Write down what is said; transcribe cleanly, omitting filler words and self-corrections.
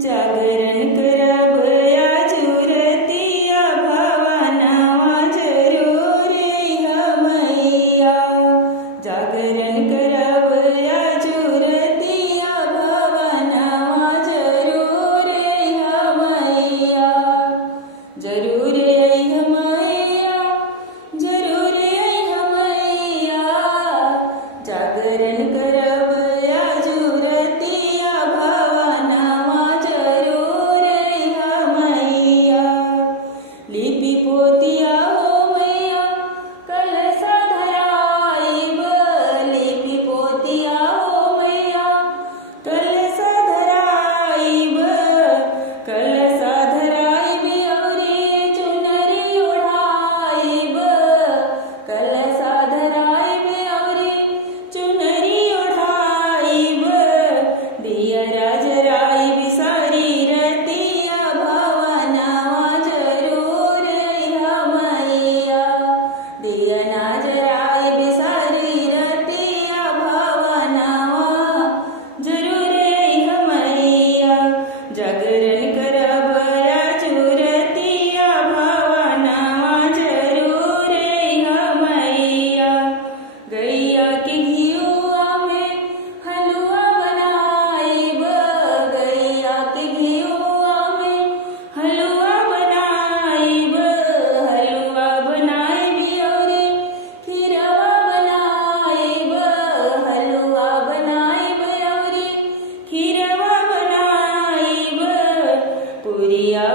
जागरण करावया जुरतिया भावानावा जरूर मैया जागरण करावया जुरतिया भावानावा जरूर मैया जरूर मैया जरूर मैया जागरण करावया जुरतिया भावानावा जरूर मैया लिपी पोतिया हो मैया कलसा धराईब लिपी पोतिया हो मैया कलसा धराईब कलसा धराईब अवरी चुनरी ओढाईब कलसा धराईब अवरी चुनरी ओढाईब दिया राजराईब सारी रतिया भावानावा जरूर मैया दिया नाजराईब सारी रतिया भावानावा जरूर मैया जागरण करावया जुरतिया भावानावा जरूर मैया गैया के घिउआ में हलवा बनाईब गैया के घिउआ में हलवा बनाईब हलवा बनाईब अवरी खीरवा बनाईब हलवा बनाईब अवरी खीरवा बनाईब पुरिया